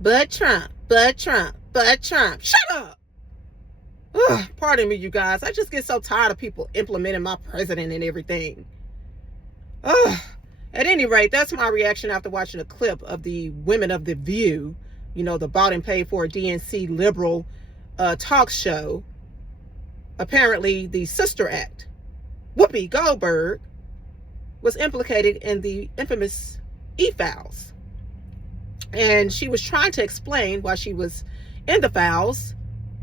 But Trump, but Trump, but Trump. Shut up. Ugh, pardon me, you guys. I just get so tired of people implementing my president and everything. Ugh. At any rate, that's my reaction after watching a clip of the Women of the View, you know, the bought and paid for DNC liberal talk show. Apparently, the sister act, Whoopi Goldberg, was implicated in the infamous e-files. And she was trying to explain why she was in the files.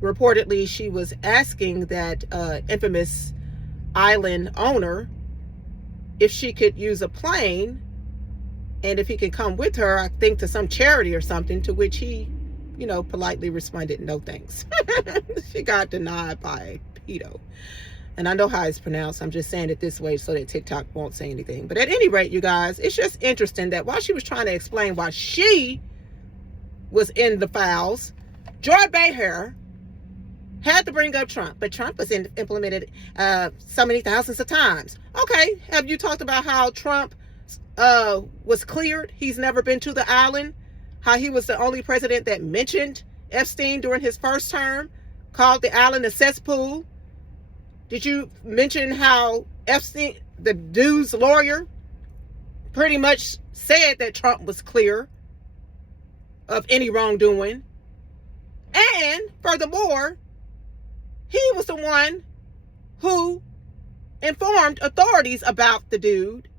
Reportedly, she was asking that infamous island owner if she could use a plane and if he could come with her, I think to some charity or something, to which he, you know, politely responded, no thanks. She got denied by pedo. And I know how it's pronounced. I'm just saying it this way so that TikTok won't say anything. But at any rate, you guys, it's just interesting that while she was trying to explain why she was in the files, Joy Behar had to bring up Trump. But Trump was implemented so many thousands of times. Okay, have you talked about how Trump was cleared? He's never been to the island. How he was the only president that mentioned Epstein during his first term, called the island a cesspool. Did you mention how Epstein, the dude's lawyer, pretty much said that Trump was clear of any wrongdoing? And furthermore, he was the one who informed authorities about the dude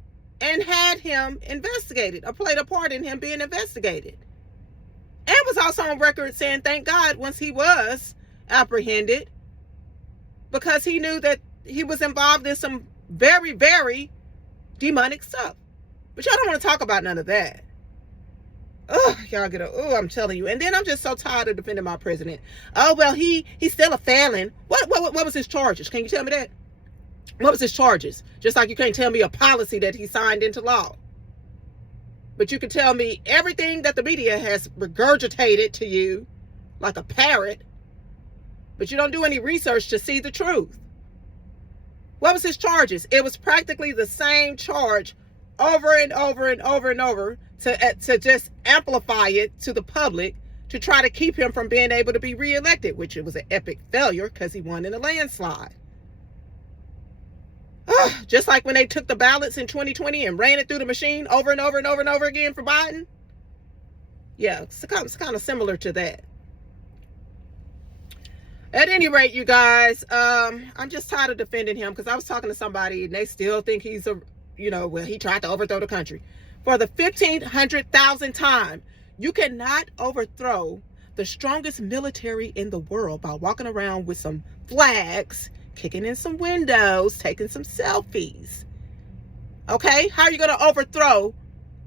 and had him investigated, or played a part in him being investigated. And was also on record saying, thank God, once he was apprehended, because he knew that he was involved in some very, very demonic stuff. But y'all don't want to talk about none of that. Oh, y'all get I'm telling you. And then I'm just so tired of defending my president. Oh, well, he's still a felon. What was his charges? Can you tell me that? What was his charges? Just like you can't tell me a policy that he signed into law. But you can tell me everything that the media has regurgitated to you like a parrot. But you don't do any research to see the truth. What was his charges? It was practically the same charge over and over and over and over to just amplify it to the public to try to keep him from being able to be reelected, which it was an epic failure because he won in a landslide. Just like when they took the ballots in 2020 and ran it through the machine over and over and over and over again for Biden. Yeah, it's kind of similar to that. At any rate, you guys, I'm just tired of defending him because I was talking to somebody and they still think he's well, he tried to overthrow the country. For the 1,500,000th time, you cannot overthrow the strongest military in the world by walking around with some flags, kicking in some windows, taking some selfies. Okay? How are you going to overthrow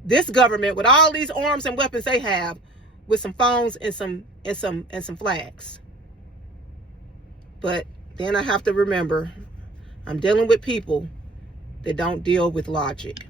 this government with all these arms and weapons they have with some phones and some flags? But then I have to remember, I'm dealing with people that don't deal with logic.